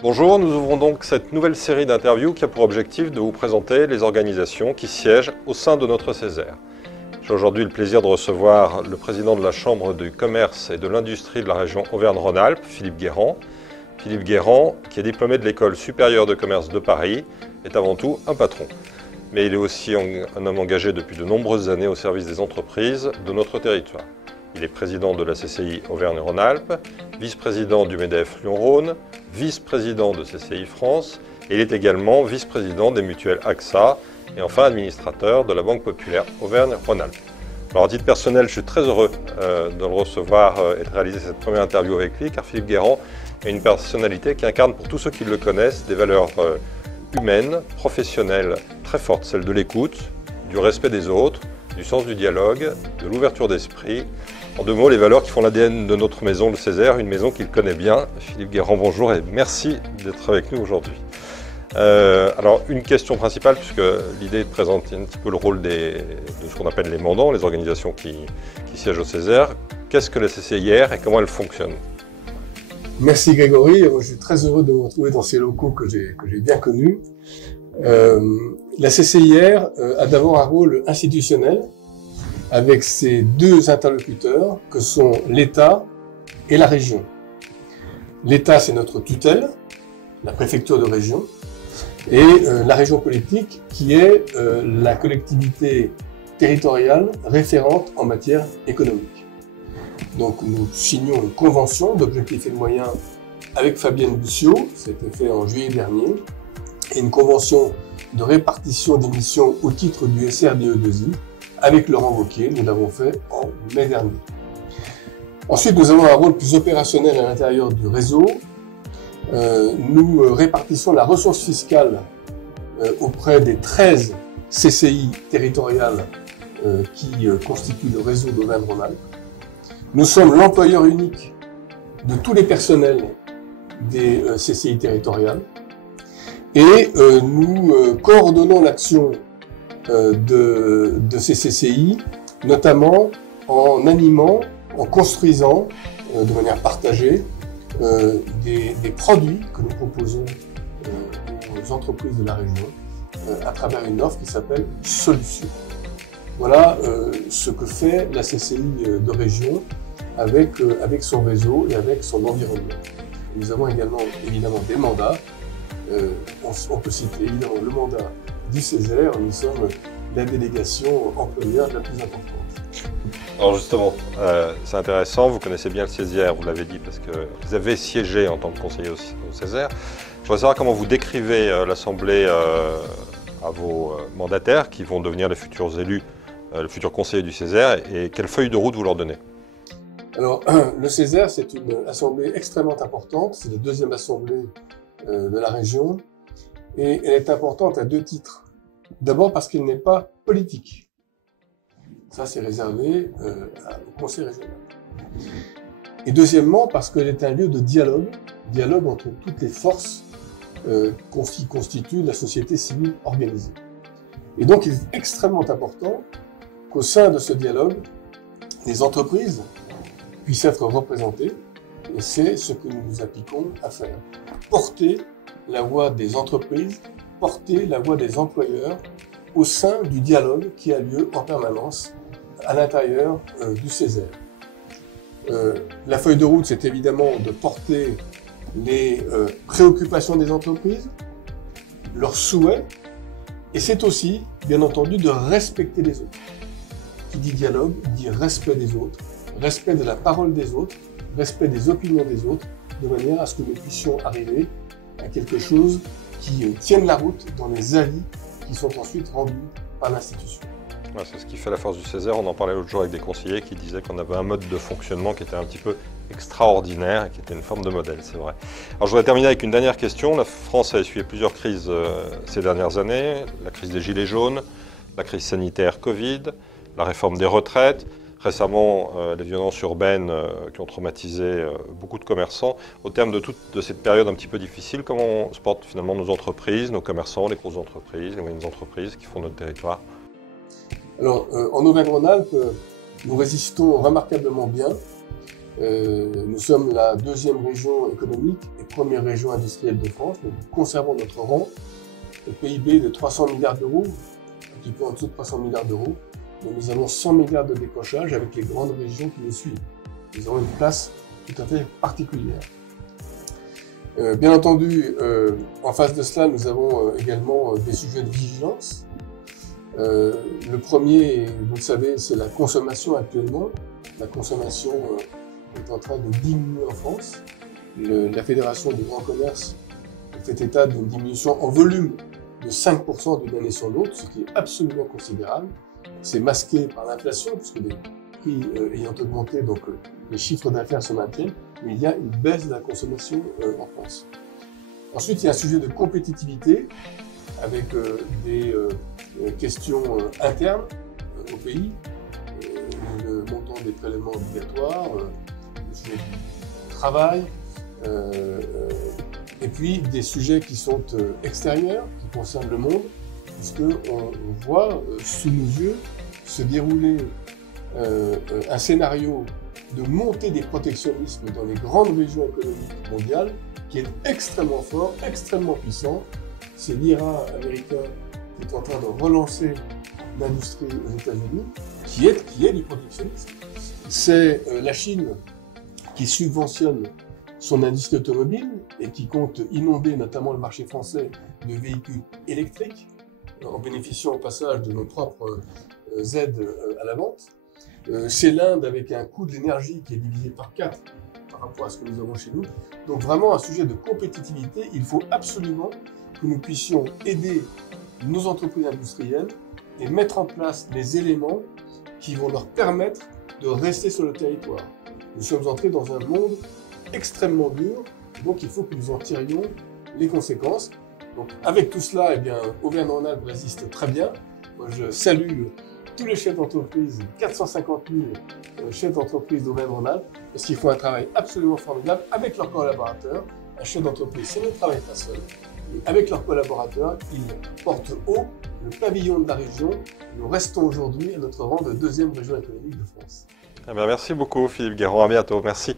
Bonjour, nous ouvrons donc cette nouvelle série d'interviews qui a pour objectif de vous présenter les organisations qui siègent au sein de notre Césaire. J'ai aujourd'hui le plaisir de recevoir le président de la Chambre du commerce et de l'industrie de la région Auvergne-Rhône-Alpes, Philippe Guérand. Philippe Guérand, qui est diplômé de l'École supérieure de commerce de Paris, est avant tout un patron. Mais il est aussi un homme engagé depuis de nombreuses années au service des entreprises de notre territoire. Il est président de la CCI Auvergne-Rhône-Alpes, vice-président du MEDEF Lyon-Rhône, vice-président de CCI France, et il est également vice-président des mutuelles AXA et enfin administrateur de la Banque Populaire Auvergne-Rhône-Alpes. Alors à titre personnel, je suis très heureux de le recevoir et de réaliser cette première interview avec lui, car Philippe Guérand est une personnalité qui incarne pour tous ceux qui le connaissent des valeurs humaines, professionnelles très fortes, celles de l'écoute, du respect des autres, du sens du dialogue, de l'ouverture d'esprit. En deux mots, les valeurs qui font l'ADN de notre maison, le Césaire, une maison qu'il connaît bien. Philippe Guérand, bonjour et merci d'être avec nous aujourd'hui. Alors, une question principale, puisque l'idée est de présenter un petit peu le rôle de ce qu'on appelle les mandants, les organisations qui siègent au Césaire. Qu'est-ce que la CCIR et comment elle fonctionne? Merci Grégory, je suis très heureux de me retrouver dans ces locaux que j'ai bien connus. La CCIR a d'abord un rôle institutionnel avec ses deux interlocuteurs que sont l'État et la région. L'État, c'est notre tutelle, la préfecture de région, et la région politique qui est la collectivité territoriale référente en matière économique. Donc nous signons une convention d'objectifs et de moyens avec Fabienne Bussiot, c'était fait en juillet dernier, et une convention de répartition des missions au titre du SRDE2I avec Laurent Wauquiez, nous l'avons fait en mai dernier. Ensuite, nous avons un rôle plus opérationnel à l'intérieur du réseau. Nous répartissons la ressource fiscale auprès des 13 CCI territoriales qui constituent le réseau d'Auvergne-Rhône-Alpes. Nous sommes l'employeur unique de tous les personnels des CCI territoriales et nous coordonnons l'action de ces CCI, notamment en animant, en construisant de manière partagée des produits que nous proposons aux entreprises de la région à travers une offre qui s'appelle Solutions. Voilà ce que fait la CCI de région avec son réseau et avec son environnement. Nous avons évidemment des mandats. On peut citer évidemment le mandat du Césaire. Nous sommes la délégation employeur la plus importante. Alors justement, c'est intéressant, vous connaissez bien le Césaire, vous l'avez dit, parce que vous avez siégé en tant que conseiller au Césaire. Je voudrais savoir comment vous décrivez l'Assemblée à vos mandataires qui vont devenir les futurs élus, les futurs conseillers du Césaire, et quelle feuille de route vous leur donnez? Alors, le Césaire, c'est une assemblée extrêmement importante, c'est la deuxième assemblée de la région, et elle est importante à deux titres. D'abord parce qu'elle n'est pas politique. Ça, c'est réservé au Conseil régional. Et deuxièmement, parce qu'elle est un lieu de dialogue entre toutes les forces qui constituent la société civile organisée. Et donc, il est extrêmement important qu'au sein de ce dialogue, les entreprises puissent être représentées, et c'est ce que nous nous appliquons à faire. Porter la voix des entreprises, porter la voix des employeurs au sein du dialogue qui a lieu en permanence à l'intérieur du Césaire. La feuille de route, c'est évidemment de porter les préoccupations des entreprises, leurs souhaits, et c'est aussi, bien entendu, de respecter les autres. Qui dit dialogue, dit respect des autres, respect de la parole des autres, respect des opinions des autres, de manière à ce que nous puissions arriver à quelque chose qui tienne la route dans les avis qui sont ensuite rendus par l'institution. Ouais, c'est ce qui fait la force du Césaire. On en parlait l'autre jour avec des conseillers qui disaient qu'on avait un mode de fonctionnement qui était un petit peu extraordinaire et qui était une forme de modèle, c'est vrai. Alors je voudrais terminer avec une dernière question. La France a essuyé plusieurs crises ces dernières années. La crise des Gilets jaunes, la crise sanitaire Covid, la réforme des retraites. Récemment, les violences urbaines qui ont traumatisé beaucoup de commerçants. Au terme de cette période un petit peu difficile, comment se portent finalement nos entreprises, nos commerçants, les grosses entreprises, les moyennes entreprises qui font notre territoire? Alors, en Auvergne-Rhône-Alpes, nous résistons remarquablement bien Nous sommes la deuxième région économique et première région industrielle de France. Nous conservons notre rang au PIB de 300 milliards d'euros, un petit peu en dessous de 300 milliards d'euros. Mais nous avons 100 milliards de décrochage avec les grandes régions qui nous suivent. Nous avons une place tout à fait particulière. Bien entendu, en face de cela, nous avons également des sujets de vigilance. Le premier, vous le savez, c'est la consommation actuellement. La consommation est en train de diminuer en France. La Fédération du grand commerce fait état d'une diminution en volume de 5% d'une année sur l'autre, ce qui est absolument considérable. C'est masqué par l'inflation, puisque les prix ayant augmenté, donc les chiffres d'affaires se maintiennent, mais il y a une baisse de la consommation en France. Ensuite, il y a un sujet de compétitivité, avec des questions internes au pays, le montant des prélèvements obligatoires, le sujet du travail, et puis des sujets qui sont extérieurs, qui concernent le monde, puisqu'on voit sous nos yeux se dérouler un scénario de montée des protectionnismes dans les grandes régions économiques mondiales qui est extrêmement fort, extrêmement puissant. C'est l'IRA américain qui est en train de relancer l'industrie aux États-Unis, qui est du protectionnisme. C'est la Chine qui subventionne son industrie automobile et qui compte inonder notamment le marché français de véhicules électriques, en bénéficiant au passage de nos propres aides à la vente. C'est l'Inde avec un coût de l'énergie qui est divisé par 4 par rapport à ce que nous avons chez nous. Donc vraiment un sujet de compétitivité, il faut absolument que nous puissions aider nos entreprises industrielles et mettre en place les éléments qui vont leur permettre de rester sur le territoire. Nous sommes entrés dans un monde extrêmement dur, donc il faut que nous en tirions les conséquences. Donc avec tout cela, eh bien, Auvergne-Rhône-Alpes résiste très bien. Moi, je salue tous les chefs d'entreprise, 450 000 chefs d'entreprise d'Auvergne-Rhône-Alpes, parce qu'ils font un travail absolument formidable avec leurs collaborateurs. Un chef d'entreprise, ça ne travaille pas seul. Et avec leurs collaborateurs, ils portent haut le pavillon de la région. Nous restons aujourd'hui à notre rang de deuxième région économique de France. Eh bien, merci beaucoup Philippe Guéron, à bientôt, merci.